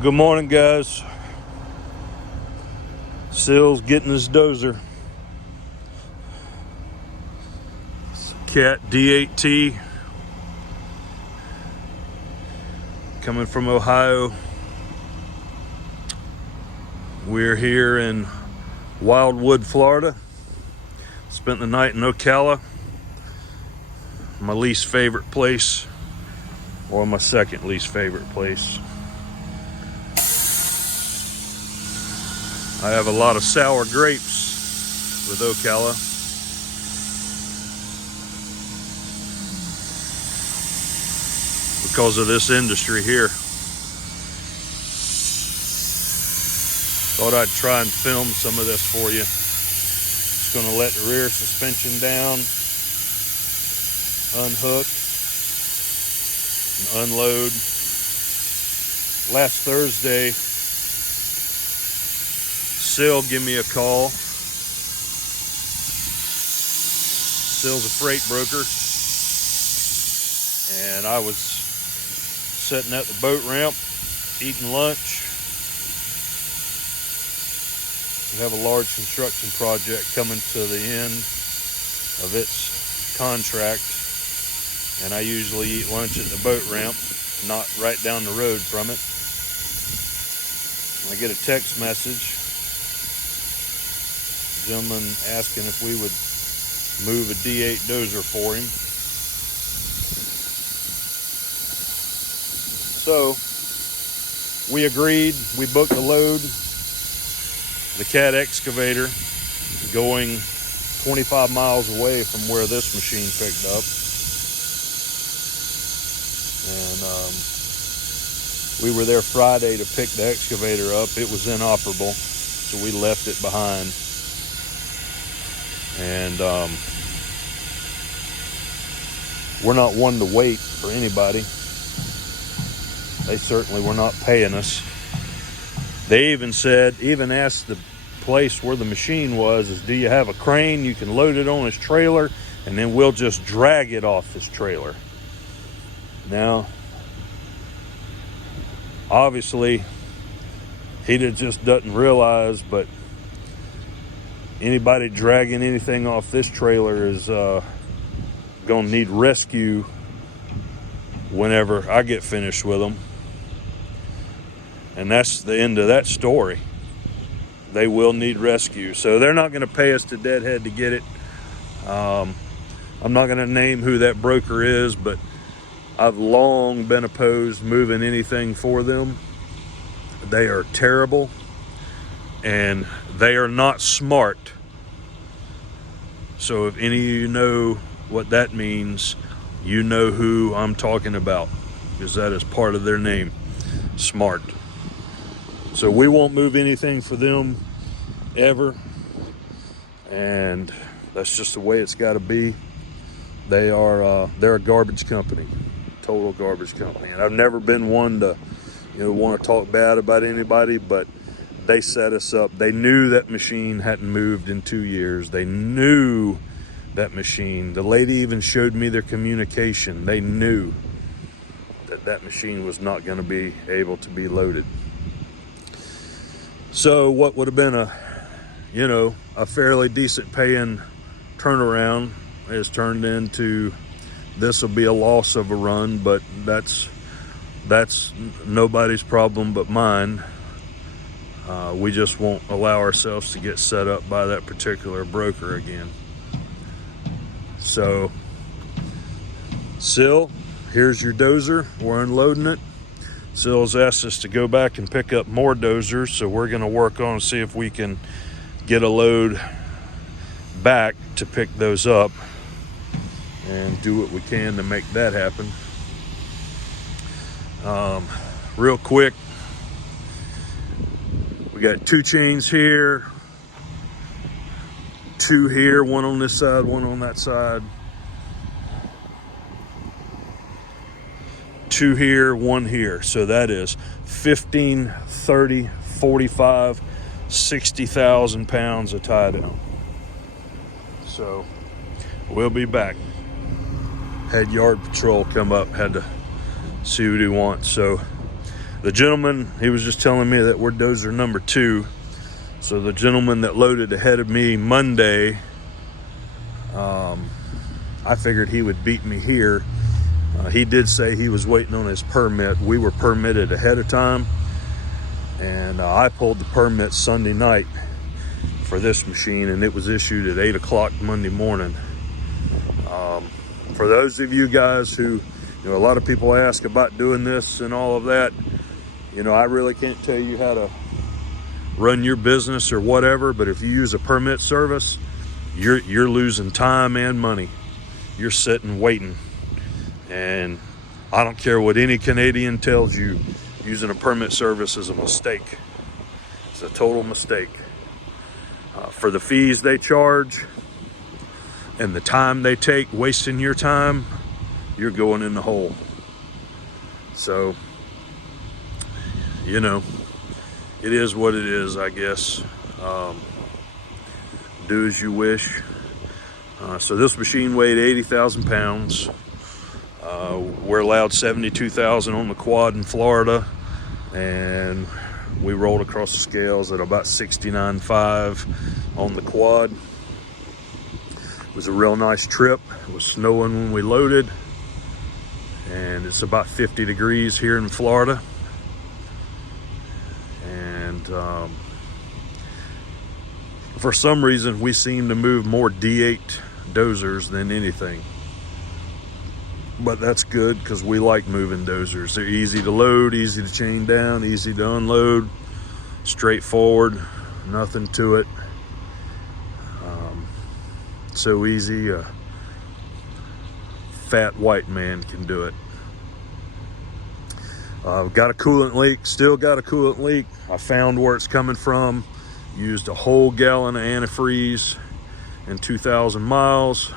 Good morning, guys. Sil's getting his dozer. It's CAT D8T coming from Ohio. We're here in Wildwood, Florida. Spent the night in Ocala, my least favorite place, or my second least favorite place. I have a lot of sour grapes with Ocala. Because of this industry here. Thought I'd try and film some of this for you. Just gonna let the rear suspension down, unhook, and unload. Last Thursday, Sil give me a call. Sil's a freight broker, and I was sitting at the boat ramp eating lunch. We have a large construction project coming to the end of its contract, and I usually eat lunch at the boat ramp, not right down the road from it. I get a text message, gentleman asking if we would move a D8 dozer for him. So we agreed. We booked the load, the CAT excavator, going 25 miles away from where this machine picked up. And we were there Friday to pick the excavator up. It was inoperable, so we left it behind. And we're not one to wait for anybody. They certainly were not paying us. They even asked the place where the machine was, do you have a crane? You can load it on his trailer, and then we'll just drag it off his trailer. Now, obviously, he just doesn't realize, but anybody dragging anything off this trailer is gonna need rescue whenever I get finished with them. And that's the end of that story. They will need rescue. So they're not gonna pay us to deadhead to get it. I'm not gonna name who that broker is, but I've long been opposed moving anything for them. They are terrible, and they are not smart. So if any of you know what that means, you know who I'm talking about, because that is part of their name, smart. So we won't move anything for them ever, and that's just the way it's got to be. They're a garbage company, total garbage company, and I've never been one to want to talk bad about anybody, but they set us up. They knew that machine hadn't moved in 2 years. They knew that machine. The lady even showed me their communication. They knew that machine was not going to be able to be loaded. So what would have been a fairly decent paying turnaround has turned into, this will be a loss of a run, but that's nobody's problem but mine. We just won't allow ourselves to get set up by that particular broker again. So, Sil, here's your dozer. We're unloading it. Sil's asked us to go back and pick up more dozers, so we're going to work on see if we can get a load back to pick those up and do what we can to make that happen. Real quick, we got 2 chains here, 2 here, one on this side, one on that side. 2 here, 1 here. So that is 15, 30, 45, 60,000 pounds of tie down. So we'll be back. Had yard patrol come up, had to see what he wants. So The gentleman, he was just telling me that we're dozer number 2. So the gentleman that loaded ahead of me Monday, I figured he would beat me here. He did say he was waiting on his permit. We were permitted ahead of time, and I pulled the permit Sunday night for this machine, and it was issued at 8 o'clock Monday morning. For those of you guys who, a lot of people ask about doing this and all of that, I really can't tell you how to run your business or whatever, but if you use a permit service, you're losing time and money. You're sitting waiting. And I don't care what any Canadian tells you, using a permit service is a mistake. It's a total mistake. For the fees they charge and the time they take wasting your time, you're going in the hole. So, it is what it is, I guess. Do as you wish. So this machine weighed 80,000 pounds. We're allowed 72,000 on the quad in Florida, and we rolled across the scales at about 69.5 on the quad. It was a real nice trip. It was snowing when we loaded, and it's about 50 degrees here in Florida. And for some reason, we seem to move more D8 dozers than anything. But that's good, because we like moving dozers. They're easy to load, easy to chain down, easy to unload, straightforward, nothing to it. So easy, a fat white man can do it. Got a coolant leak, still got a coolant leak. I found where it's coming from. Used a whole gallon of antifreeze in 2,000 miles.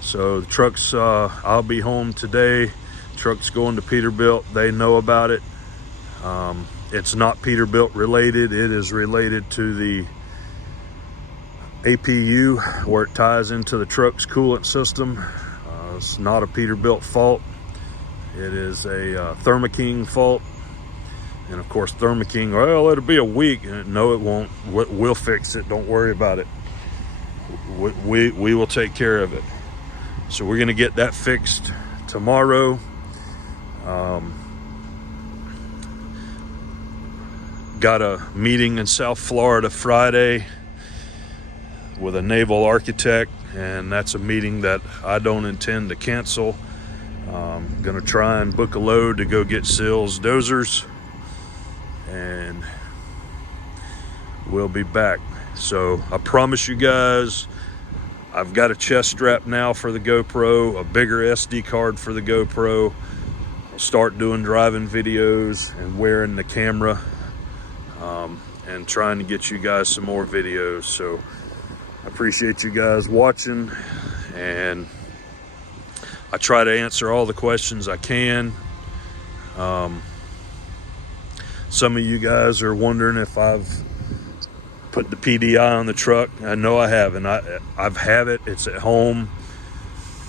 So the truck's, I'll be home today. Truck's going to Peterbilt. They know about it. It's not Peterbilt related. It is related to the APU, where it ties into the truck's coolant system. It's not a Peterbilt fault. It is a Thermo King fault. And of course, Thermo King, well, it'll be a week. No, it won't. We'll fix it. Don't worry about it. We will take care of it. So we're going to get that fixed tomorrow. Got a meeting in South Florida Friday with a naval architect, and that's a meeting that I don't intend to cancel. I'm going to try and book a load to go get Sills dozers, and we'll be back. So I promise you guys, I've got a chest strap now for the GoPro, a bigger SD card for the GoPro. I'll start doing driving videos and wearing the camera, and trying to get you guys some more videos. So I appreciate you guys watching, and I try to answer all the questions I can. Some of you guys are wondering if I've put the PDI on the truck. I know I haven't. I've had it. It's at home,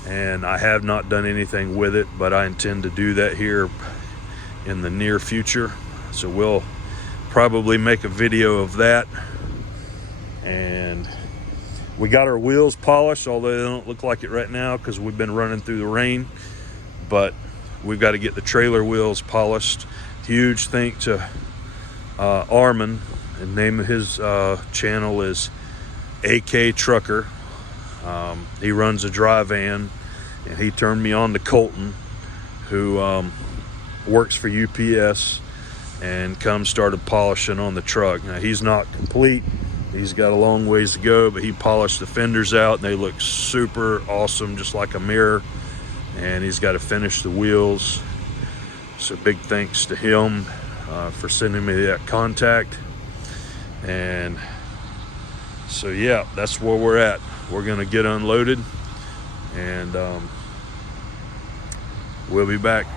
and I have not done anything with it, but I intend to do that here in the near future. So we'll probably make a video of that. And we got our wheels polished, although they don't look like it right now because we've been running through the rain. But we've got to get the trailer wheels polished. Huge thank to Armin. The name of his channel is AK Trucker. He runs a dry van, and he turned me on to Colton, who works for UPS, and started polishing on the truck. Now, he's not complete. He's got a long ways to go, but he polished the fenders out, and they look super awesome, just like a mirror. And he's got to finish the wheels. So big thanks to him for sending me that contact. And so yeah, that's where we're at. We're gonna get unloaded, and we'll be back.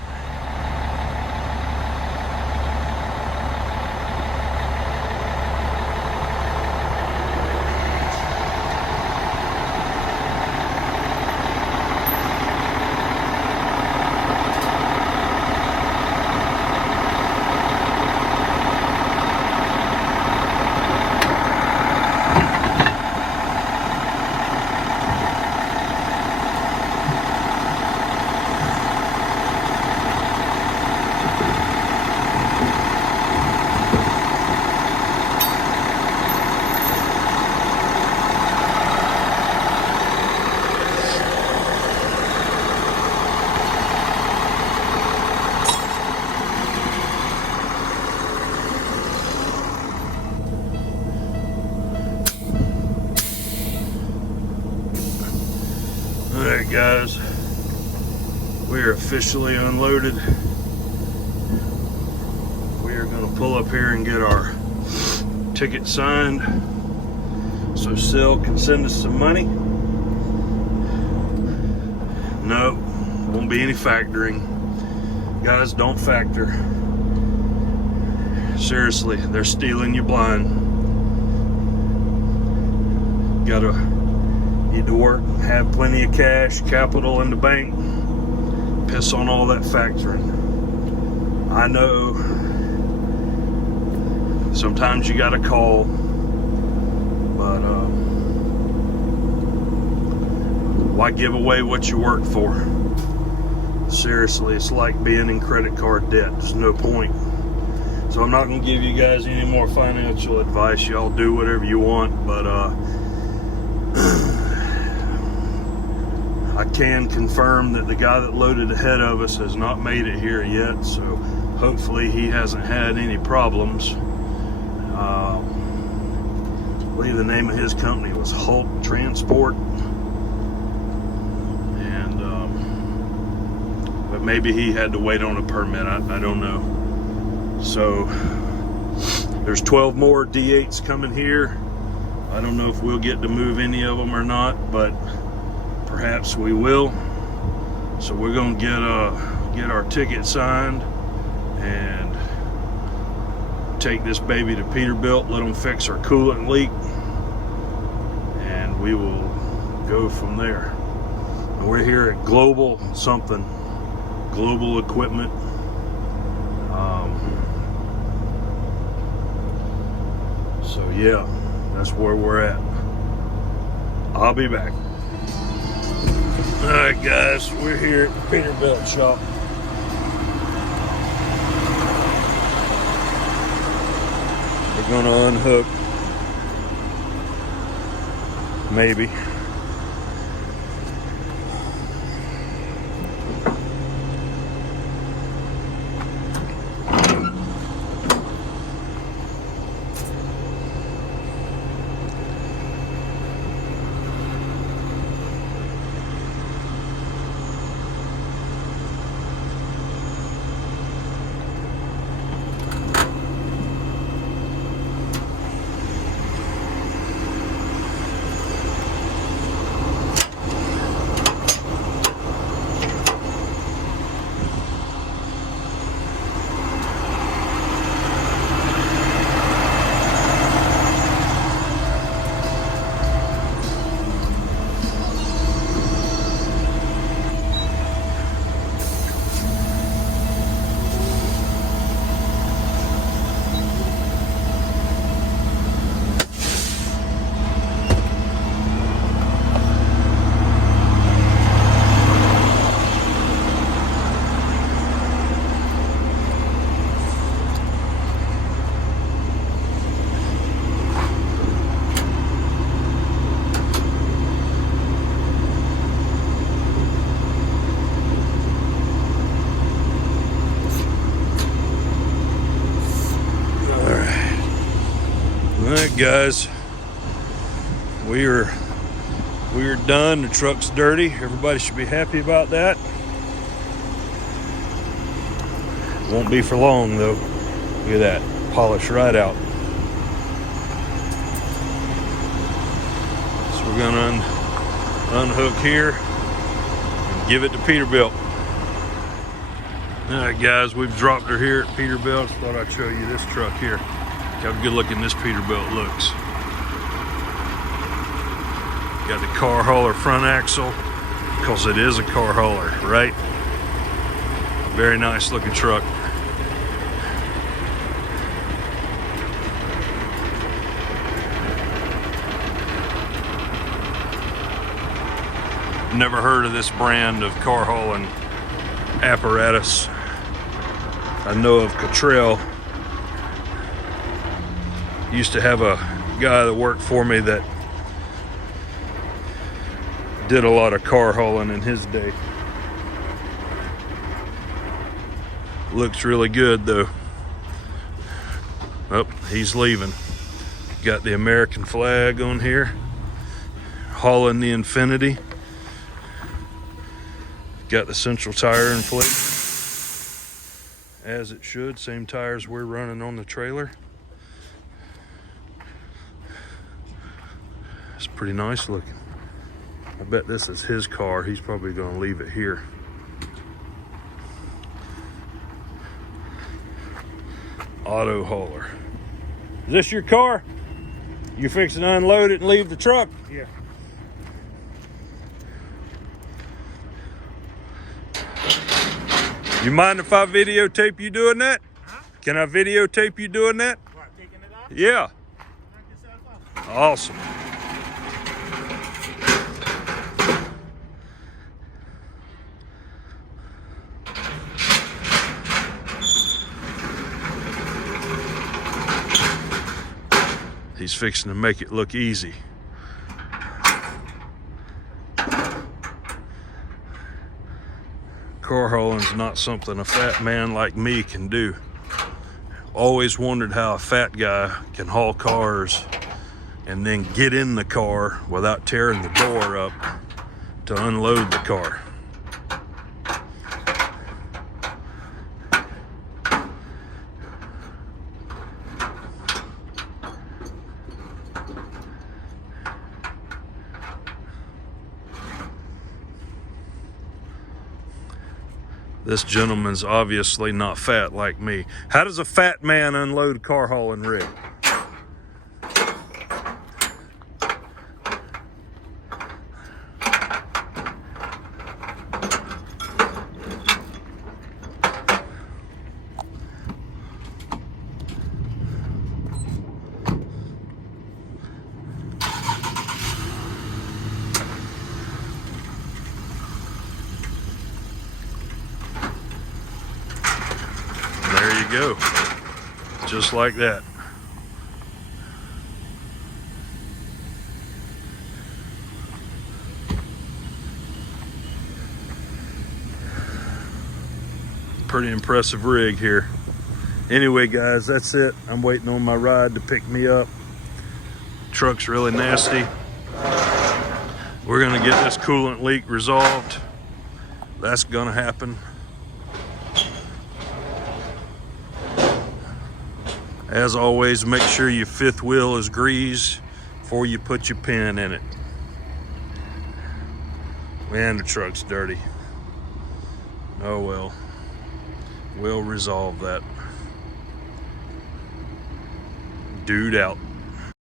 right, guys, we are officially unloaded. We are going to pull up here and get our ticket signed so Sil can send us some money. No, won't be any factoring. Guys, don't factor. Seriously, they're stealing you blind. Need to work, have plenty of cash, capital in the bank. Piss on all that factoring. I know sometimes you gotta call, but why give away what you work for? Seriously, it's like being in credit card debt. There's no point. So I'm not gonna give you guys any more financial advice. Y'all do whatever you want, but I can confirm that the guy that loaded ahead of us has not made it here yet, so hopefully he hasn't had any problems. I believe the name of his company was Hulk Transport, and but maybe he had to wait on a permit. I don't know. So there's 12 more D8s coming here. I don't know if we'll get to move any of them or not, but perhaps we will. So we're gonna get our ticket signed and take this baby to Peterbilt, let them fix our coolant leak, and we will go from there. And we're here at Global Equipment. So yeah, that's where we're at. I'll be back. Alright guys, we're here at the Peterbilt shop. We're gonna unhook, maybe. Alright guys, we are done. The truck's dirty. Everybody should be happy about that. Won't be for long though. Look at that, polish right out. So we're gonna unhook here and give it to Peterbilt. Alright guys, we've dropped her here at Peterbilt. Thought I'd show you this truck here. Look how good looking this Peterbilt looks. Got the car hauler front axle, because it is a car hauler, right? Very nice looking truck. Never heard of this brand of car hauling apparatus. I know of Cottrell. Used to have a guy that worked for me that did a lot of car hauling in his day. Looks really good though. Oh, he's leaving. Got the American flag on here. Hauling the Infinity. Got the central tire inflated as it should. Same tires we're running on the trailer. It's pretty nice looking. I bet this is his car. He's probably going to leave it here. Auto hauler. Is this your car? You fixing to unload it and leave the truck? Yeah. You mind if I videotape you doing that? Huh? Can I videotape you doing that? What, taking it off? Yeah. Knock yourself off. Awesome. He's fixing to make it look easy. Car hauling's not something a fat man like me can do. Always wondered how a fat guy can haul cars and then get in the car without tearing the door up to unload the car. This gentleman's obviously not fat like me. How does a fat man unload a car hauling rig? There you go. Just like that. Pretty impressive rig here. Anyway, guys, that's it. I'm waiting on my ride to pick me up. Truck's really nasty. We're gonna get this coolant leak resolved. That's gonna happen. As always, make sure your fifth wheel is greased before you put your pin in it. Man, the truck's dirty. Oh well. We'll resolve that. Dude out.